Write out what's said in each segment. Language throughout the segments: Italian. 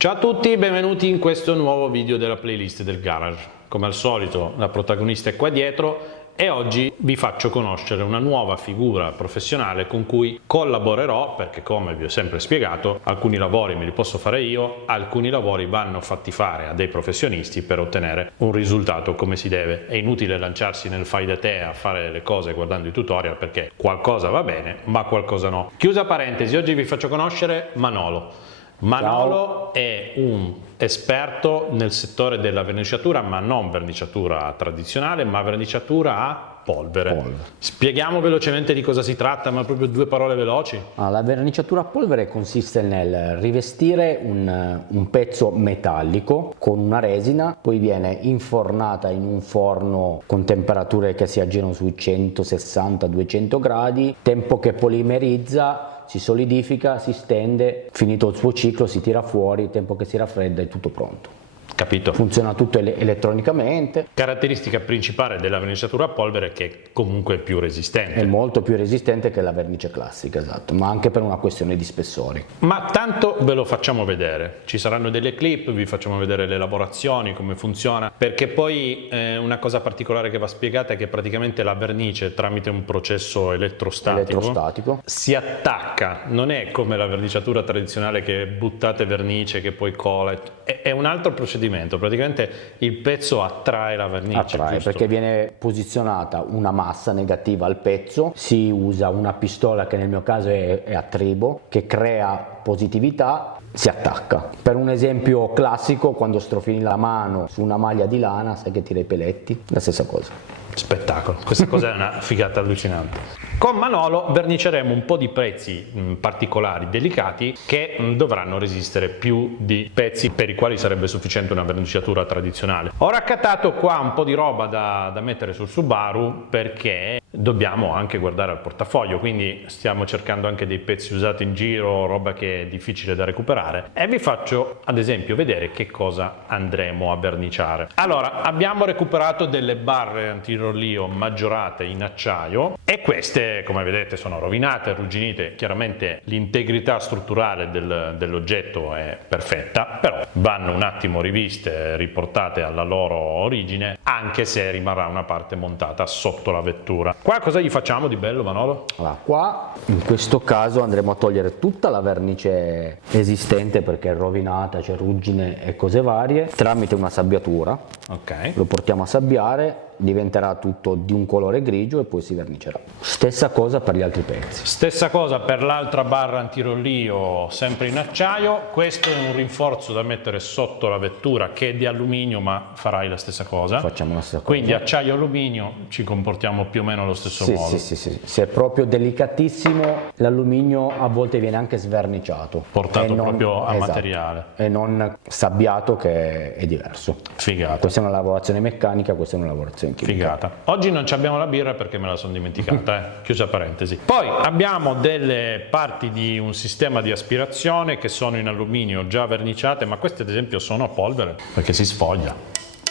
Ciao a tutti, benvenuti in questo nuovo video della playlist del garage. Come al solito la protagonista è qua dietro e oggi vi faccio conoscere una nuova figura professionale con cui collaborerò, perché come vi ho sempre spiegato alcuni lavori me li posso fare io, alcuni lavori vanno fatti fare a dei professionisti per ottenere un risultato come si deve. È inutile lanciarsi nel fai da te a fare le cose guardando i tutorial, perché qualcosa va bene ma qualcosa no. Chiusa parentesi, oggi vi faccio conoscere Manolo. Manolo è un esperto nel settore della verniciatura, ma non verniciatura tradizionale, ma verniciatura a polvere. Spieghiamo velocemente di cosa si tratta, ma proprio due parole veloci. La verniciatura a polvere consiste nel rivestire un pezzo metallico con una resina, poi viene infornata in un forno con temperature che si aggirano sui 160-200 gradi, tempo che polimerizza, si solidifica, si stende, finito il suo ciclo si tira fuori, tempo che si raffredda è tutto pronto. Capito. Funziona tutto elettronicamente. Caratteristica principale della verniciatura a polvere è che comunque è più resistente. È molto più resistente che la vernice classica, esatto, ma anche per una questione di spessori. Ma tanto ve lo facciamo vedere, ci saranno delle clip, vi facciamo vedere le lavorazioni, come funziona, perché poi una cosa particolare che va spiegata è che praticamente la vernice tramite un processo elettrostatico si attacca, non è come la verniciatura tradizionale che buttate vernice che poi cola, è un altro procedimento. Praticamente il pezzo attrae la vernice, perché viene posizionata una massa negativa al pezzo, si usa una pistola che nel mio caso è a tribo che crea positività, si attacca. Per un esempio classico, quando strofini la mano su una maglia di lana, sai che tira i peletti, la stessa cosa. Spettacolo, questa cosa è una figata allucinante. Con Manolo verniceremo un po' di pezzi particolari, delicati, che dovranno resistere più di pezzi per i quali sarebbe sufficiente una verniciatura tradizionale. Ho raccattato qua un po' di roba da mettere sul Subaru perché dobbiamo anche guardare al portafoglio, quindi stiamo cercando anche dei pezzi usati in giro, roba che è difficile da recuperare, e vi faccio ad esempio vedere che cosa andremo a verniciare. Allora, abbiamo recuperato delle barre antirollio maggiorate in acciaio e queste, come vedete, sono rovinate, arrugginite. Chiaramente l'integrità strutturale dell'oggetto è perfetta, però vanno un attimo riviste, riportate alla loro origine, anche se rimarrà una parte montata sotto la vettura. Qua cosa gli facciamo di bello, Manolo? Allora, qua in questo caso andremo a togliere tutta la vernice esistente perché è rovinata, c'è ruggine e cose varie, tramite una sabbiatura. Ok. Lo portiamo a sabbiare, diventerà tutto di un colore grigio e poi si vernicerà. Stessa cosa per gli altri pezzi. Stessa cosa per l'altra barra antirollio, sempre in acciaio. Questo è un rinforzo da mettere sotto la vettura che è di alluminio, ma farai la stessa cosa. Facciamo la stessa cosa. Quindi acciaio e alluminio, ci comportiamo più o meno allo stesso modo. Sì. Se è proprio delicatissimo, l'alluminio a volte viene anche sverniciato. Portato proprio a materiale. E non sabbiato, che è diverso. Figata. Questa è una lavorazione meccanica, questa è una lavorazione chimica. Figata. Oggi non abbiamo la birra perché me la sono dimenticata, chiusa parentesi. Poi abbiamo delle parti di un sistema di aspirazione che sono in alluminio già verniciate, ma queste ad esempio sono a polvere perché si sfoglia.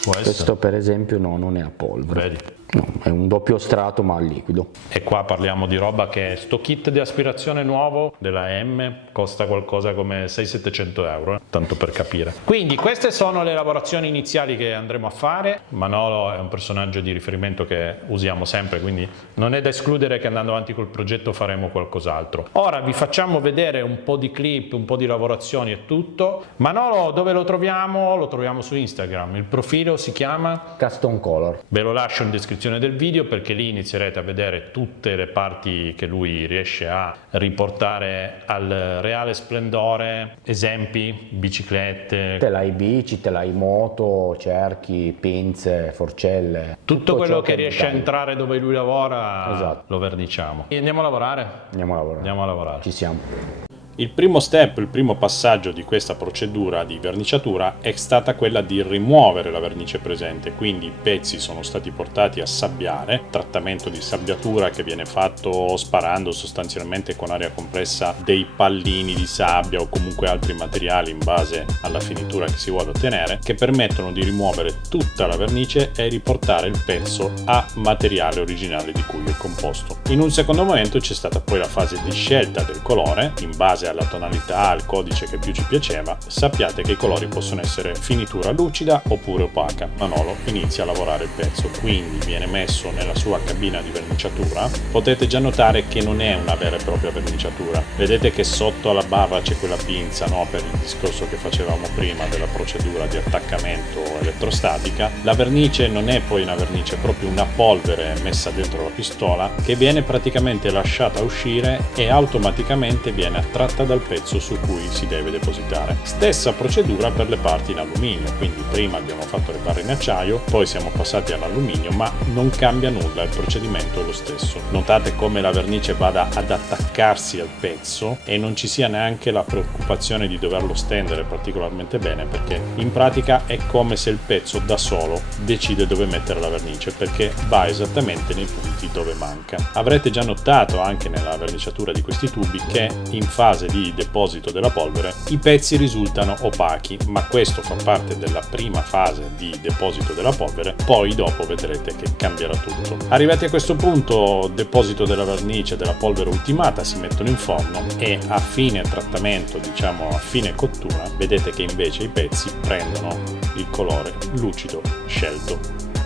Questo per esempio no, non è a polvere. Vedi? No, è un doppio strato ma a liquido. E qua parliamo di roba che sto kit di aspirazione nuovo della M costa qualcosa come 600-700 euro, tanto per capire. Quindi queste sono le lavorazioni iniziali che andremo a fare. Manolo è un personaggio di riferimento che usiamo sempre, quindi non è da escludere che andando avanti col progetto faremo qualcos'altro. Ora vi facciamo vedere un po' di clip, un po' di lavorazioni e tutto. Manolo dove lo troviamo? Lo troviamo su Instagram, il profilo si chiama Custom Color. Ve lo lascio in descrizione del video perché lì inizierete a vedere tutte le parti che lui riesce a riportare al reale splendore, esempi, biciclette. Te l'hai bici, te l'hai moto, cerchi, pinze, forcelle. Tutto quello che riesce a entrare dove lui lavora, esatto, lo verniciamo. E andiamo a lavorare? Andiamo a lavorare. Andiamo a lavorare. Ci siamo. Il primo step, il primo passaggio di questa procedura di verniciatura è stata quella di rimuovere la vernice presente, quindi i pezzi sono stati portati a sabbiare, trattamento di sabbiatura che viene fatto sparando sostanzialmente con aria compressa dei pallini di sabbia o comunque altri materiali in base alla finitura che si vuole ottenere, che permettono di rimuovere tutta la vernice e riportare il pezzo a materiale originale di cui è composto. In un secondo momento c'è stata poi la fase di scelta del colore in base alla tonalità, al codice che più ci piaceva, sappiate che i colori possono essere finitura lucida oppure opaca. Manolo inizia a lavorare il pezzo, quindi viene messo nella sua cabina di verniciatura. Potete già notare che non è una vera e propria verniciatura. Vedete che sotto alla barra c'è quella pinza, no? Per il discorso che facevamo prima della procedura di attaccamento elettrostatica. La vernice non è poi una vernice, è proprio una polvere messa dentro la pistola che viene praticamente lasciata uscire e automaticamente viene attratta dal pezzo su cui si deve depositare. Stessa procedura per le parti in alluminio, quindi prima abbiamo fatto le barre in acciaio, poi siamo passati all'alluminio, ma non cambia nulla, il procedimento è lo stesso. Notate come la vernice vada ad attaccarsi al pezzo e non ci sia neanche la preoccupazione di doverlo stendere particolarmente bene, perché in pratica è come se il pezzo da solo decide dove mettere la vernice, perché va esattamente nei punti dove manca. Avrete già notato anche nella verniciatura di questi tubi che in fase di deposito della polvere i pezzi risultano opachi, ma questo fa parte della prima fase di deposito della polvere, poi dopo vedrete che cambierà tutto. Arrivati a questo punto, deposito della vernice, della polvere ultimata, si mettono in forno e a fine trattamento, diciamo a fine cottura, vedete che invece i pezzi prendono il colore lucido scelto,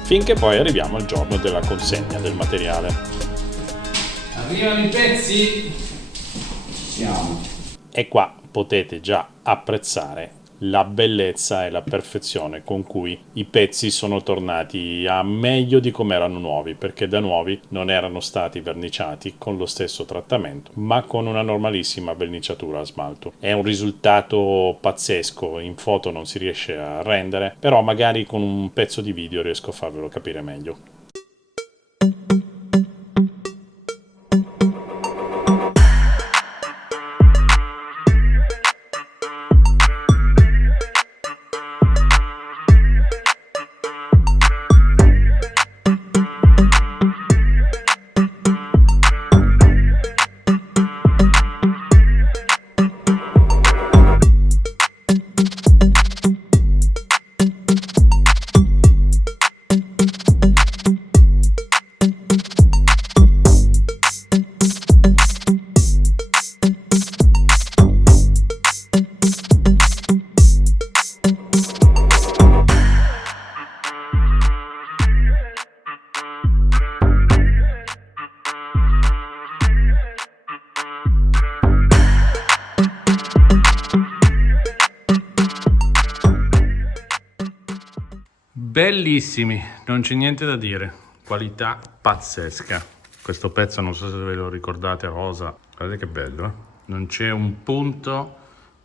finché poi arriviamo al giorno della consegna del materiale. Arrivano i pezzi? Siamo. E qua potete già apprezzare la bellezza e la perfezione con cui i pezzi sono tornati a meglio di come erano nuovi, perché da nuovi non erano stati verniciati con lo stesso trattamento, ma con una normalissima verniciatura a smalto. È un risultato pazzesco, in foto non si riesce a rendere, però magari con un pezzo di video riesco a farvelo capire meglio. Bellissimi, non c'è niente da dire, qualità pazzesca. Questo pezzo non so se ve lo ricordate, rosa, guardate che bello, non c'è un punto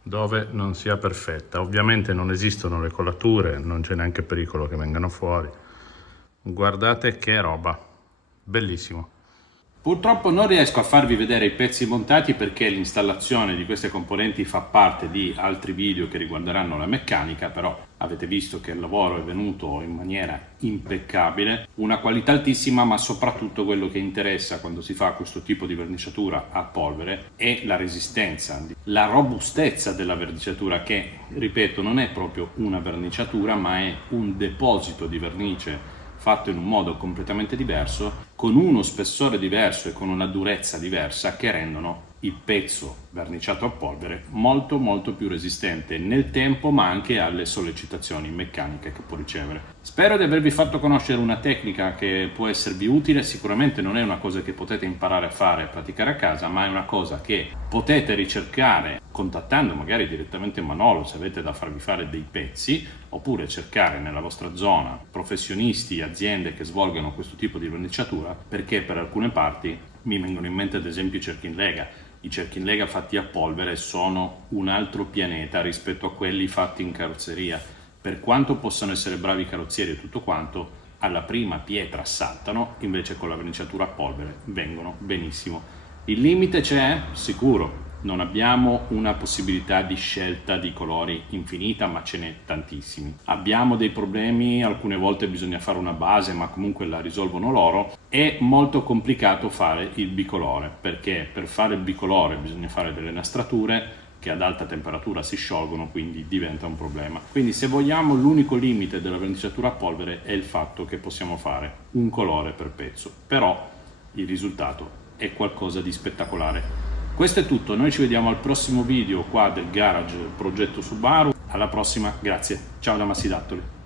dove non sia perfetta. Ovviamente non esistono le colature, non c'è neanche pericolo che vengano fuori. Guardate che roba, bellissimo. Purtroppo non riesco a farvi vedere i pezzi montati perché l'installazione di queste componenti fa parte di altri video che riguarderanno la meccanica, però avete visto che il lavoro è venuto in maniera impeccabile, una qualità altissima, ma soprattutto quello che interessa quando si fa questo tipo di verniciatura a polvere è la resistenza, la robustezza della verniciatura che, ripeto, non è proprio una verniciatura ma è un deposito di vernice fatto in un modo completamente diverso, con uno spessore diverso e con una durezza diversa che rendono il pezzo verniciato a polvere molto più resistente nel tempo, ma anche alle sollecitazioni meccaniche che può ricevere. Spero di avervi fatto conoscere una tecnica che può esservi utile. Sicuramente non è una cosa che potete imparare a fare e praticare a casa, ma è una cosa che potete ricercare contattando magari direttamente Manolo se avete da farvi fare dei pezzi, oppure cercare nella vostra zona professionisti, aziende che svolgono questo tipo di verniciatura, perché per alcune parti mi vengono in mente ad esempio i cerchi in lega. I cerchi in lega fatti a polvere sono un altro pianeta rispetto a quelli fatti in carrozzeria. Per quanto possano essere bravi carrozzieri e tutto quanto, alla prima pietra saltano, invece con la verniciatura a polvere vengono benissimo. Il limite c'è? Sicuro. Non abbiamo una possibilità di scelta di colori infinita, ma ce n'è tantissimi. Abbiamo dei problemi, alcune volte bisogna fare una base, ma comunque la risolvono loro. È molto complicato fare il bicolore, perché per fare il bicolore bisogna fare delle nastrature che ad alta temperatura si sciolgono, quindi diventa un problema. Quindi se vogliamo, l'unico limite della verniciatura a polvere è il fatto che possiamo fare un colore per pezzo, però il risultato è qualcosa di spettacolare. Questo è tutto, noi ci vediamo al prossimo video qua del garage progetto Subaru. Alla prossima, grazie. Ciao da Massi Dattoli.